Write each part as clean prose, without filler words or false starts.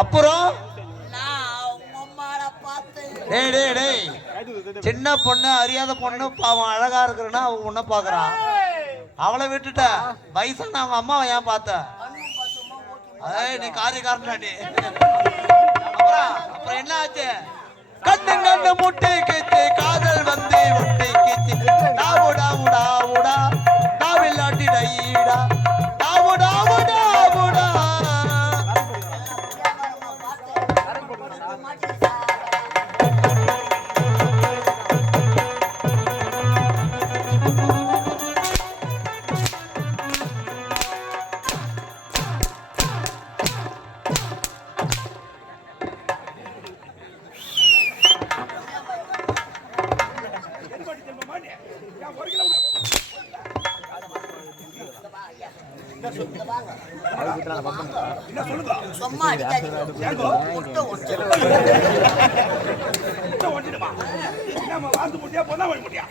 அப்புறம் சின்ன பொண்ணு அறியாத பொண்ணு பாவம் அழகா இருக்கிறன்னா அவங்க உன்ன பாக்குறான். அவளை விட்டுட்ட வயசான அவங்க அம்மாவை ஏன் பார்த்த? நீ காரியக்காரனாடி. அப்புறம் என்ன ஆச்சு? கண்ணு கண்ணு முட்டை கேச்சு காதல் வந்து முட்டை கேச்சு டாவுடா உடா உடா டாவில்லாட்டி டைடா டாவுடா உடா உடா.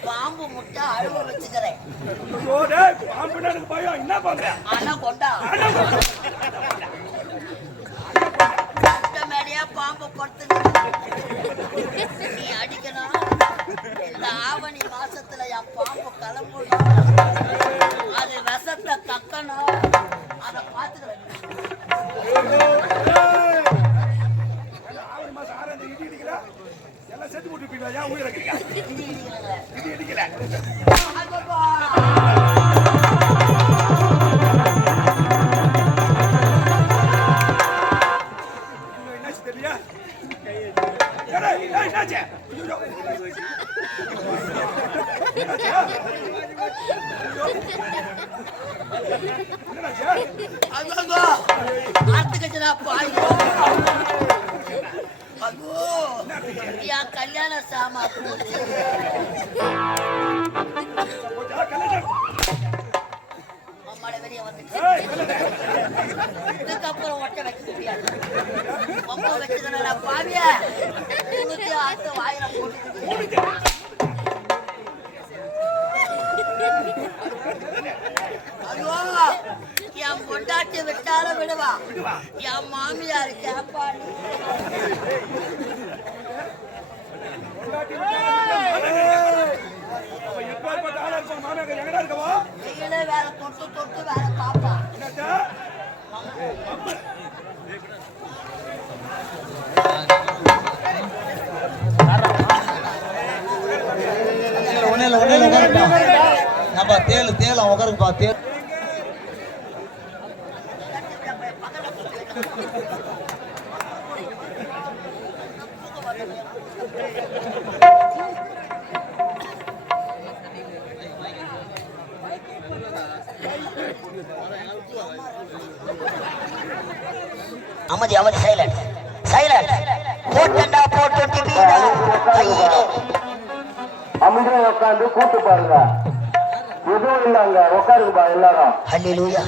பாம்பு முட்டை அழுவ வச்சுக்கிறேன். மேலேயா பாம்பு பொறுத்து நீ அடிக்கணும். இந்த ஆவணி மாசத்துல என் பாம்பு கிளம்பணும். அது விஷத்தை கக்கணும். அதை பார்த்துக்கிறேன். செத்து போட்டு ஏன் உயிரை இது இடிக்கல. என்னாச்சு தெரியல. என்னாச்சு? கல்யாண சாமா ஐயோ என் பொண்டாட்டி விட்டாலும் விடுவா என் மாமியார் கேப்பாடி வேற தொட்டு தொட்டு வேற பாப்பா தேலு தேல உட்காருப்பா தேல் அமைதி அமைதி சைலண்ட் சைலண்ட் போட்டா போட்டு வீடா அமைதியா உட்காந்து கூட்டு பாருங்க எதுவும் இல்லைங்க உட்காருங்கப்பா எல்லாரும் ஹல்லேலூயா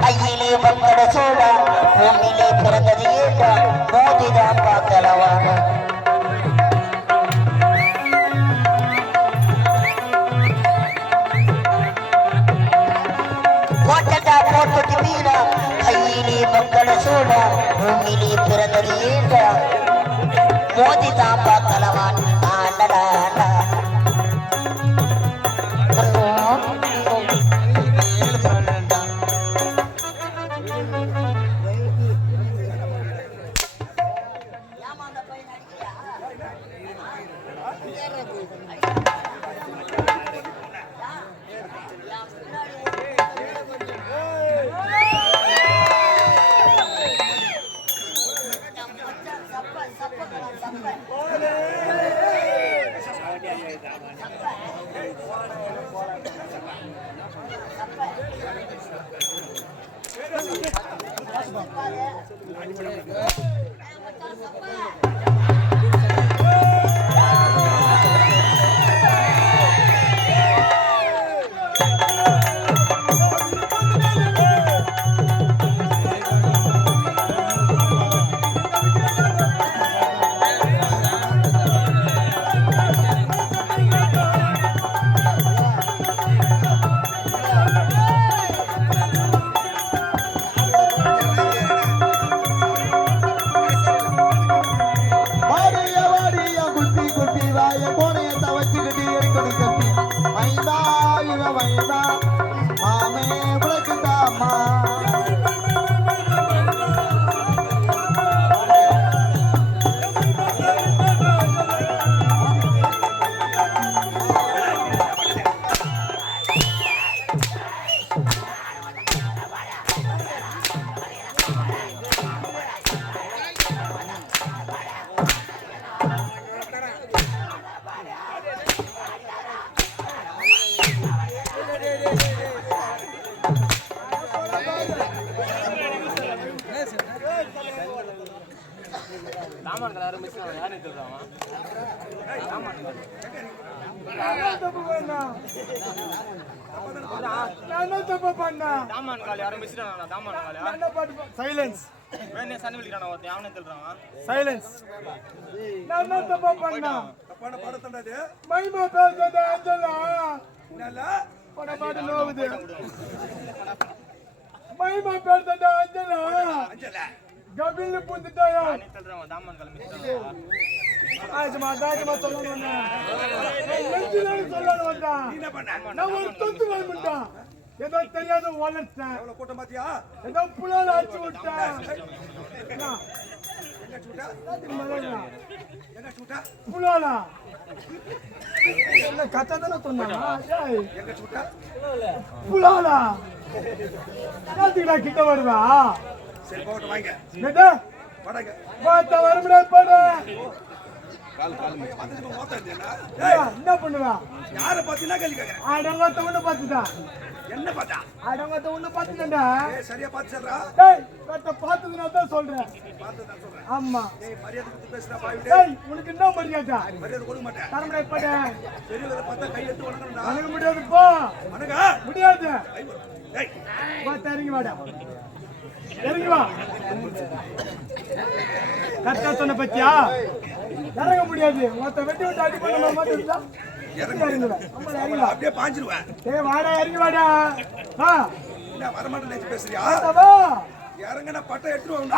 கையிலே வந்தட சோடா பூமியிலே பிறந்தது ஏட்டா மோதிதான் பார்க்கலவாங்க போட்டு வீடா கையிலே மக்கள சோடா பூமியிலே பிறந்தது ஏட்டா மோதிதான் பார்க்கலவான் சைலன்ஸ் சைலன்ஸ் நான் தப்பா பண்ணா தப்பான பாடத்தண்டாது மைமா பேசுறத அஞ்சலா என்னல பாட நோவுது மைமா பேசுறத அஞ்சலா அஞ்சலா கபில் புந்துட்டாயா நீ சொல்றவன் தாமன் கலமிச்சா ஆஜமா சொல்லணும் நெஞ்சில சொல்லணும் வந்தா என்ன பண்ண நான் ஒரு தொத்து வந்துட்டா ஏதோ தெரியாத வளர்த்தேன் எவ்வளவு கூட்டம் பாத்தியா ஏதோ புலால அடிச்சு விட்டேன் எங்க சூட்டா எங்க சூட்டா புலால என்ன கத்ததன சொன்னா எங்க சூட்டா புலால நாத்திடா கிட்ட வருவா சரி போட்டு வாங்க என்னடா படங்க பாத்த வரமுடா பட கால் பாத்துட்டு மோத்த இருந்தேனா ஏய் என்ன பண்ணுவா யார பாத்தினா கேள்வி கேக்குறேன் அடங்கத்த ஒண்ணு பாத்துடா என்ன பாத்தா அடங்கத்த ஒண்ணு பாத்துடா ஏய் சரியா பாத்து சொல்றா டேய் கட்ட பாத்துதுனா தான் சொல்றேன் பாத்துதா சொல்றேன் ஆமா ஏய் மரியாதை கொடுத்து பேசுடா பாவிடே ஏய் உனக்கு என்ன மரியாதை மரியாதை கொடுக்க மாட்டேன் தரமுடா இப்படா பெரியவள பார்த்தா கை எடுத்து வணங்கணும்டா வணங்க முடியாது போ வணங்க முடியாது ஏய் வா தரங்க வாடா இறங்கி வா. கரெக்டா சொன்ன பத்தியா? இறங்க முடியாது. மொத்த வெட்டி விட்டு அடி பண்ண மாட்டேங்குதா? அப்படியே பாஞ்சிருவேன். வாடா இறங்கி வாடா. என்ன வரமாட்டேன் நினைச்சு பேசுறியா? இறங்கின பட்டை எடுத்துருவோம்.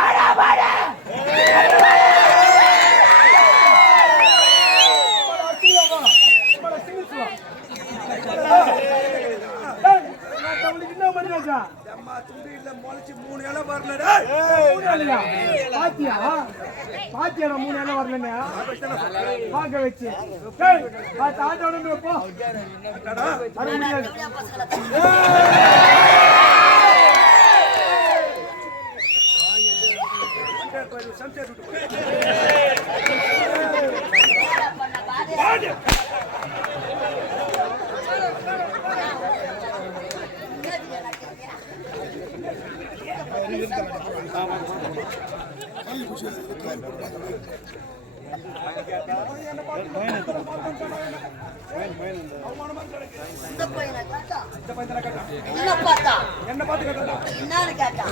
என்ன பண்ணியாச்சா? அம்மா துண்டு இல்ல முளைச்சு 3 இலை வரல. பாத்தியா பாத்தியா 3 இலை வரலன்னு பாக்க வச்சு ஆட்டோட போ. வர முடியாது. என்ன பார்த்து கேட்டா என்னன்னு கேட்டா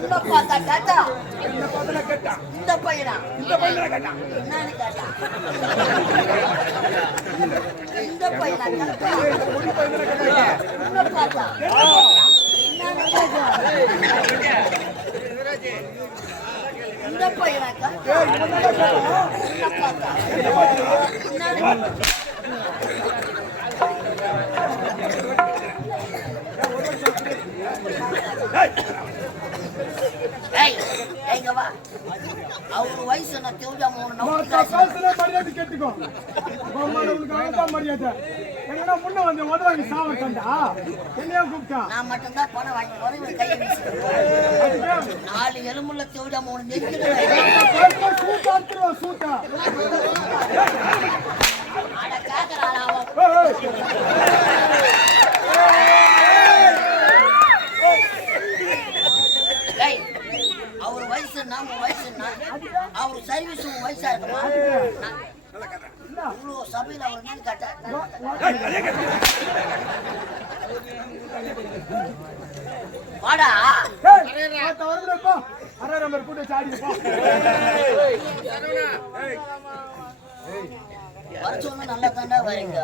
உன்னை பார்த்தா கேட்டா என்ன பார்த்து கேட்டா இந்த பையனா கேட்டா என்னன்னு கேட்டா இந்த பையனா கேட்டா உன்னை பார்த்தா என்னன்னு கேட்டா இந்த பையனா கேட்டா உன்னை பார்த்தா என்னன்னு எங்க வா அவரு வயசு நான் தெரிஞ்சா மரியாதை கேட்டுக்கோ. மரியாதை என்னடா முன்ன வந்து உதவாங்க சாவட்டா என்னையா கூப்பிட்டா? நான் மட்டும்தான் பணம் வாங்கி வர கையை வீசி 4 எலும்புள்ள தேவடா 3 நெருக்கிடுவேன். சூட்டா அட கேக்குறான் அவன். அவர் வயசு நம்ம வயசுன்னா அவரு சர்வீஸ் வயசா இருக்குமா? இவ்வளோ சபையில் அவர் என்னன்னு கேட்டார். வாடா கூட்ட சாடி வர சொன்னா நல்லா தாண்டா வரீங்க.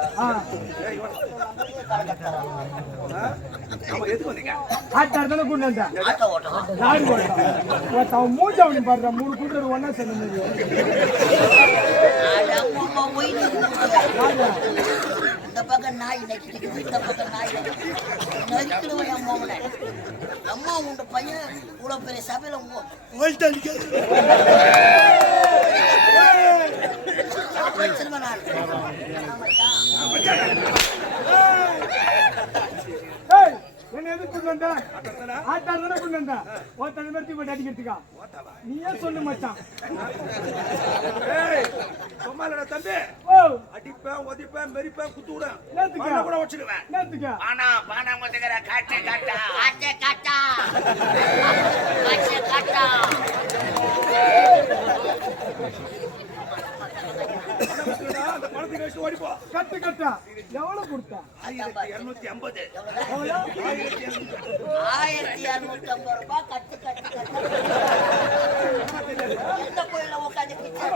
ஆட்டார் கூண்டா ஆட்டோ ஓட்டலாம் லாரி ஓட்டம் மூஞ்சா அப்படி பாடுற 3 கூட்டர் ஒன்னா சேர்ந்த இந்த பக்கம் நாய் நக்கிட்டு இந்த பக்கம் நாய் நறுக்கிடுவேன் அம்மா. அம்மா உண்டு பையன் இவ்வளவு பெரிய சபையில வச்சிருவேன் நான். என்ன எதுக்கு கொண்டு ஆட்டார் கொண்டு ஒருத்தனை மாதிரி போட்டு அடிக்கிறதுக்கா? நீயே சொல்லு மச்சான். சும்மாலடா தம்பி. ஓ அடிப்பேன் ஒதிப்பேன் மெரிப்பேன் குத்து விடுவேன். நேத்துக்கு கூட வச்சிடுவேன். நேத்துக்கு பானா மொத்தகர காட்டே காட்டா காட்டே காட்டா காட்டே காட்டா அந்த பணத்துக்கு வச்சு ஓடிப்போ. கட்டு கட்டா எவ்வளவு கொடுத்தா? 1250. 1250 ரூபாய் கட்டு கட்டு கட்டு. எந்த கோயில உட்காந்து பிச்சை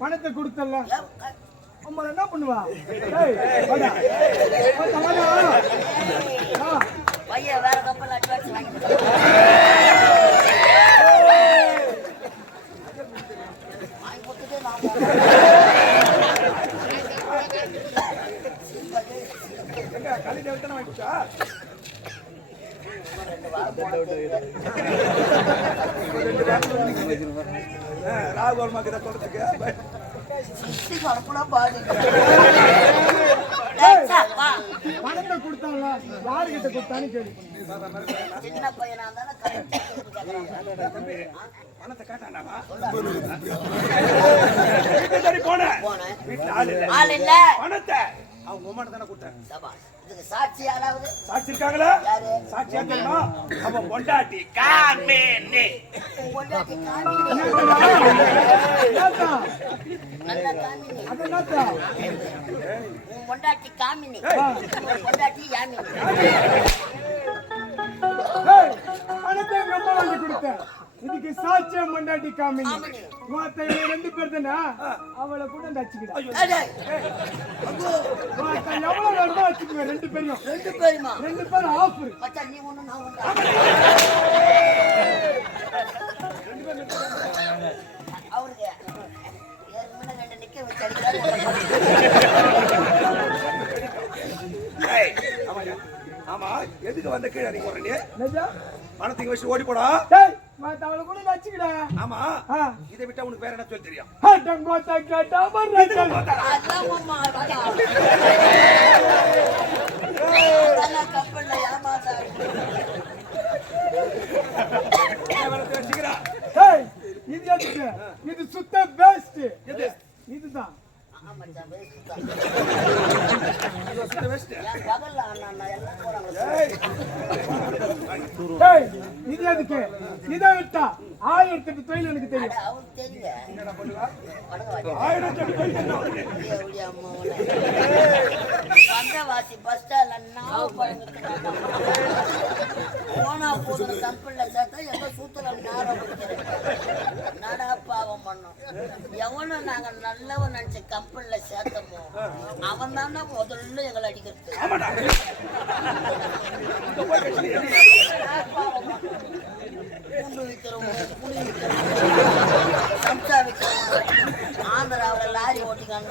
பணத்தை கொடுத்தல அம்மா என்ன பண்ணுவா? பையன் வேற கப்பல் அட்வான்ஸ் வாங்கி கொடுத்துட்டு ராகுல் மகித கொடுத்துக்க பணத்தை கொடுத்தாங்களா? யாருகிட்ட கொடுத்தான்னு கேள்வி. சின்ன பையனா இருந்தாலும் பணத்தை கேட்டாண்டாமா? வீட்டுல போனேன். வீட்டுல ஆள் இல்ல. ஆள் இல்ல. பணத்தை அவங்க உமாட்ட தானே கொடுத்தேன். இதுக்கு சாட்சி யாராவது சாட்சி இருக்காங்களா? யாரு? சாட்சியா தெரியுமா? அவன் பொண்டாட்டி காமினி. உன் பொண்டாட்டி காமினி. என்னத்தா? நல்ல காமினி. அது என்னத்தா? உன் பொண்டாட்டி காமினி. உன் பொண்டாட்டி யாமினி. ஏய், பணத்தை எங்க அம்மா வாங்கி கொடுத்தேன். இதுக்கு சாட்சியா பொண்டாட்டி காமினி. காமினி. மொத்த ரெண்டு பேர் தானே, அவளை கூட தச்சுக்கிட்டா. ஏய், மொத்த எவ்வளவு வேணுமோ வச்சுக்குவேன் ரெண்டு பேரையும். ரெண்டு பேருமா? ரெண்டு பேரும் ஆஃபர். மச்சான் நீ ஒண்ணு நான் ஒண்ணு. அவருக்கு ஏற்கனவே ரெண்டு நிக்க வச்சு அடிக்கிறாரு. ஏய், ஆமா எதுக்கு வந்த கீழே நீ போற? நீ என்னது? பணத்துக்கு வச்சு ஓடி போடா. டேய் மத்த அவளை கூட வச்சுக்கடா. ஆமா ஆ இதை விட்டா உனக்கு வேற என்ன சொல்லி தெரியும்? டங்கோட்டா கேட்டா மறக்க. அதான் மாமா அதான் கப்பல்ல ஏமாத்தாரு. டேய் இது எதுக்கு? இது சுத்த வேஸ்ட். எது? இதுதான். ஆமா மச்சான் வேஸ்ட் தான். இது சுத்த வேஸ்ட். ஏன் பகல்ல அண்ணா எல்லாம் போறாங்க. ஏய் டேய் இது எதுக்கு? இதை விட்டா 1008 தொழில் எனக்கு தெரியும். அவருக்கு தெரியுங்க. என்னடா பண்ணுவா? படகு வாங்கி 1008 போய் என்ன? எப்படி அம்மாவோட வந்தவாசி பஸ் ஸ்டாண்ட்ல நாவு பழங்கிட்டு போனா போதும் கம்பெனில சேர்த்தா எங்க சூத்துல நார பிடிக்கிறேன். நடா பாவம் பண்ணோம். எவனை நாங்க நல்லவன் நினைச்ச கம்பெனில சேர்த்தமோ அவன் தானே முதல்ல எங்களை அடிக்கிறது. ஆமாடா. இந்த போய் கட்சி என்ன? பூண்டு விற்கிறவங்க, புளி விற்கிறவங்க, சம்சா விற்கிறவங்க, ஆந்திராவில் லாரி ஓட்டிக்காண்ட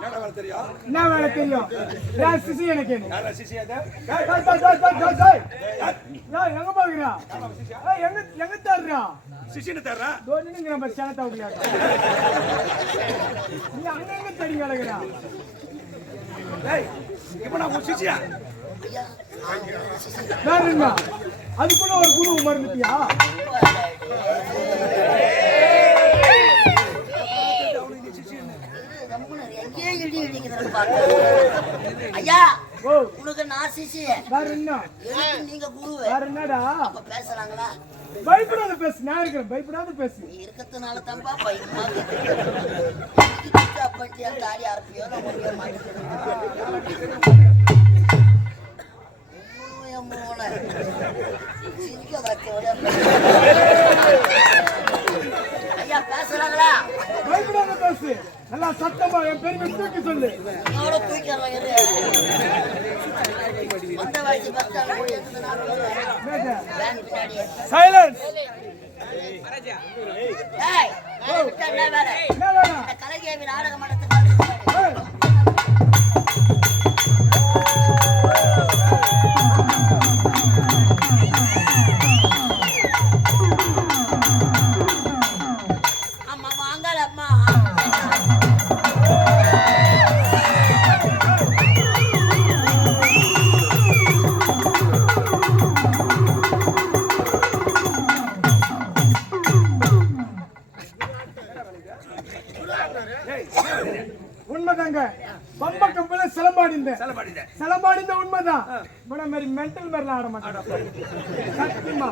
என்னடா வேலை தெரியும்? என்ன வேலை தெரியும்? ஏன் சிசி எனக்கு என்ன? யாரா சிசி அது? டேய் எங்க பாக்குறா? ஏய் எங்க தர்றா? சிசின்னு தர்றா? தோனிங்க நம்ம சேனத்தை விடுறியா? நீ அங்க எங்க தடி வேலைங்கடா? டேய் இப்போ நான் உன் சிசியா? வேற என்ன? அதுக்குள்ள ஒரு குரு மறந்துட்டியா? எங்கேயே இடி இடிக்குதுன்னு பார்த்தேன். ஐயா ஓ உனக்கு நான் சிசி, வேற என்ன? எனக்கு நீங்க குருவே. வேற என்னடா? அப்ப பேசுறாங்களா? பயப்படாத பேசு. நான் இருக்கிறேன், பயப்படாத பேசு. நீ இருக்கிறதுனால தான்ப்பா பயமா பட்டியா தாடி அரைப்பியோ நான் முடிய மாட்டேன். ஐயா பேசுறாங்களா? பயப்படாத பேசு. நல்லா சத்தமா என் பெருமை தூக்கி சொல்லு. எவ்வளோ தூக்கிறோம் எது வந்த வயசு பஸ் ஸ்டாண்ட் போய் வேன் பின்னாடி சைலன்ஸ். ஏய் விட்டா என்ன வேலை? என்ன வேணும்? இந்த கலைஞேவி நாடக மன்றத்துக்கு ஏய், அம்மா வாங்கல அம்மா. உண்மைதாங்க. பம்ப கம்பல சிலம்பாடிந்த செலவாடித. சிலம்பாடிந்த உண்மைதான். இவன மாதிரி மென்டல் மாதிரிலாம் ஆட மாட்டேன். சத்தியமா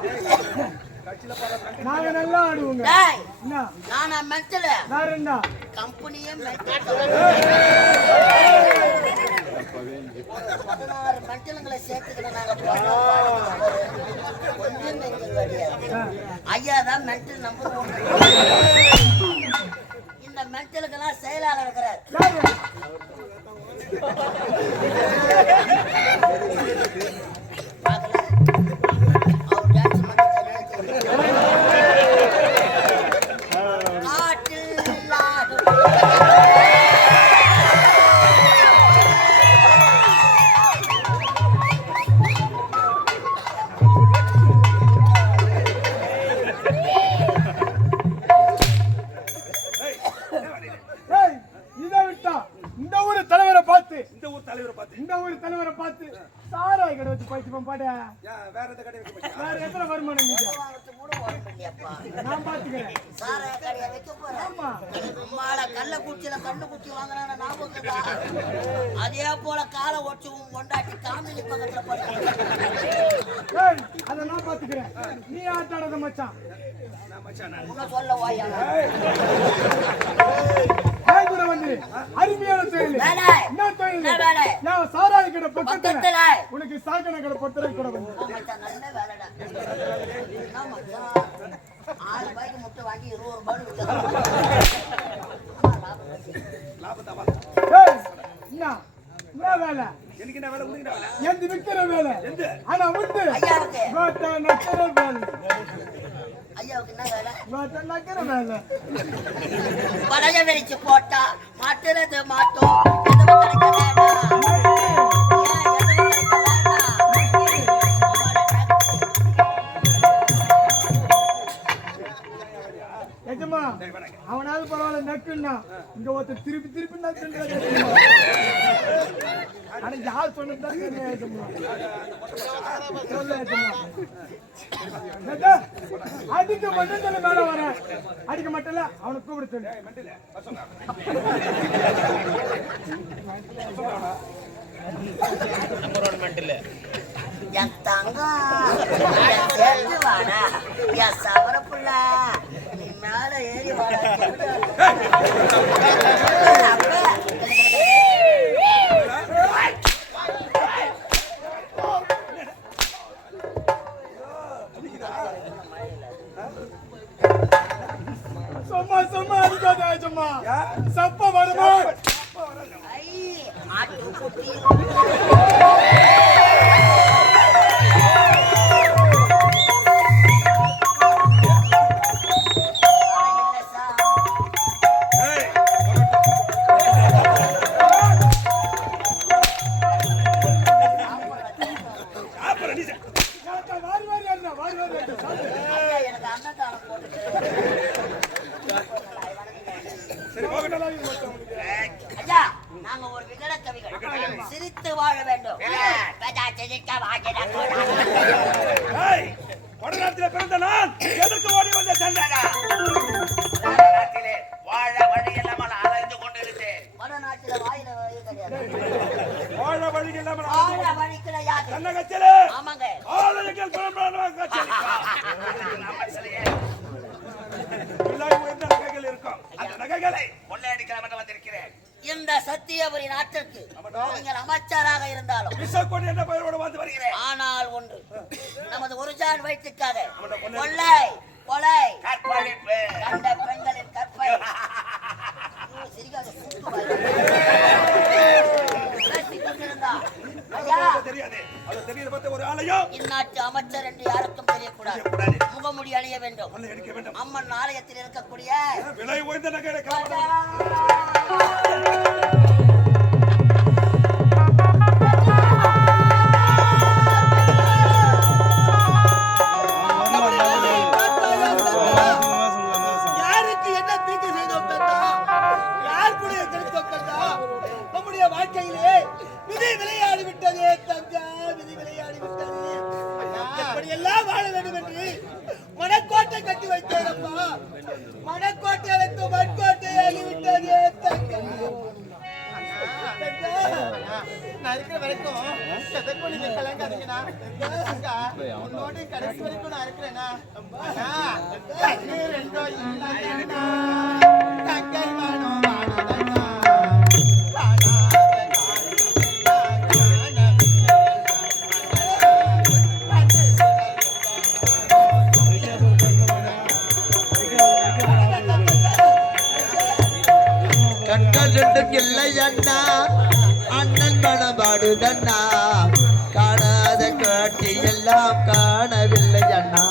நாங்க நல்லா ஆடுவோங்க. டேய் என்ன நானா மென்டல் வேற என்ன? கம்பெனியே மென்டல். 16 மென்டலுங்களை சேர்த்துக்கிட்டு நாங்க கொஞ்சம் நெஞ்சல் வழியாது. ஐயா தான் மென்டல் நம்பர் 1. இந்த மென்டலுக்கெல்லாம் செயலாளர் இருக்கிறார். யாரு? பார்க்கல அவர் டான்ஸ் மட்டும் காட்டில் ஆடும் ஏய், இதை விட்டா இந்த ஊர் தலைவரை பார்த்து இந்த ஊர் தலைவரை பார்த்து இந்த ஊர் தலைவரை பார்த்து சாராய் கடை வச்சு பைத்தியம் பாட ஏன் வேற எந்த கடை வைக்க மாட்டியா? வேற எத்தனை வருமானம் இருக்கு? வாங்கறதுக்கு கூட உடம்பு இல்லையாப்பா. நான் பாத்துக்கிறேன். சாராய கடையை வைக்க போறேன். ஆமா. அம்மால கள்ளக்குறிச்சியில கண்டுக்குச்சி வாங்குறான ஞாபகம் இருக்கா? அதே போல காலை ஒடிச்சு உன் கொண்டாட்டி காமினி பக்கத்துல போறேன். ஏய், அத நான் பாத்துக்கிறேன். நீ ஆட்டாடாத மச்சான். நான் மச்சான் நான். உன்னை சொல்ல வாயா. ஏய் குரு வந்து அருமையான தொழில். வேலை. என்ன தொழில்? என்ன வேலை? நான் சாராய கடை பக்கத்துல பக்கத்துல. உனக்கு சாக்கடை கடை பக்கத்துல கூட வந்து. ஓ மச்சான், நல்ல வேலைடா. என்ன மச்சான்? 6 ரூபாய்க்கு முட்டை வாங்கி 20 ரூபாய்க்கு விற்கலாம். லாபம் தான். ஏய், என்ன வேலை? எனக்கு என்ன வேலை, உனக்கு என்ன வேலை? எந்த விக்கிற வேலை? எந்த? ஆனா வந்து ஐயாவுக்கு கோட்டை நக்கிற வேலை. ஐயாவுக்கு என்ன வேலை? கோட்டை நக்கிற வேலை. வளைய வெடிச்சு போட்டா மாட்டுறது மாட்டோம். எதுவும் கிடைக்க வேண்டாம். ஏன் எதுவும் கிடைக்க வேண்டாம்? எஜமா அவனாவது பரவாயில்ல நக்குன்னா இங்க ஒருத்தர் திருப்பி திருப்பி நக்குன்றாரு. ஆனா யார் சொன்னதா அடிக்க மட்டும் சொல்லி மேல வர அடிக்க மட்டும் அவனுக்கு கூப்பிட சொல்லு. என் தங்கம், என் சேர்த்து வாடா, என் சவர புள்ள, நீ மேல ஏறி வாடா. சும்மா சும்மா அடிக்காத சும்மா சப்ப வருமா? ஐ, ஆட்டு குட்டி. எனக்கு அன்னதானம் போட்டு ஐயா, நாங்க ஒரு விகட கவிகள். சிரித்து வாழ வேண்டும். வடநாட்டிலே பிறந்த நான் எதற்கு ஓடி வந்த சண்டை? வாழ வழி இல்லாமல் அலைந்து கொண்டிருந்தேன். வடநாட்டுல வாயில வழி கிடையாது. வாழ வழி இல்லாமல் வாழ வழி கிடையாது. கண்ண கச்சலே ஆமாங்க. ஆலயங்கள் பரம்பரை கச்சலே பிள்ளாய் உயர்ந்த நகைகள் இருக்கும். அந்த நகைகளை கொள்ளையடிக்க மட்டும் வந்திருக்கிறேன். இந்த சத்தியபுரி நாட்டிற்கு நீங்கள் அமைச்சராக இருந்தாலும் விசக்கொடி என்ற பெயரோடு வந்து வருகிறேன். ஆனால் ஒன்று, நமது ஒரு ஜான் வயிற்றுக்காக கொள்ளை கொலை கற்பழிப்பு கண்ட பெண்களின் கற்பை சிரிக்காத தெரியாது. அது தெரியல பார்த்த ஒரு ஆலயம் இந்நாட்டு அமைச்சர் என்று யாருக்கும் தெரியக்கூடாது. முகமுடி அணிய வேண்டும். எடுக்க வேண்டும். அம்மன் ஆலயத்தில் இருக்கக்கூடிய விலை உயர்ந்த நகைகளை யாருக்கு என்ன தீங்கு செய்தோம் தந்தா? யார் கூட கெடுத்தோம் தந்தா? நம்முடைய வாழ்க்கையிலே விதி விளையாடி விட்டதே தங்கா, விதி விளையாடி விட்டது. எப்படி எல்லாம் வாழ வேண்டும் என்று மனக்கோட்டை கட்டி வைத்தேனப்பா. மனக்கோட்டை வைத்து மண்கோட்டை ஆகிவிட்டதே தங்கா. நான் இருக்கிற வரைக்கும் எதற்கும் நீங்க கலங்காதீங்கண்ணா. அக்கா, உன்னோட கடைசி வரைக்கும் நான் இருக்கிறேன்னா. ரெண்டோ இல்லைன்னா தங்கை வானம் வானதண்ணா. கண்கள் ரெண்டும் இல்லை அண்ணா, அண்ணன் மனபாடுதண்ணா. காணாத காட்சி எல்லாம் காணவில்லை அண்ணா.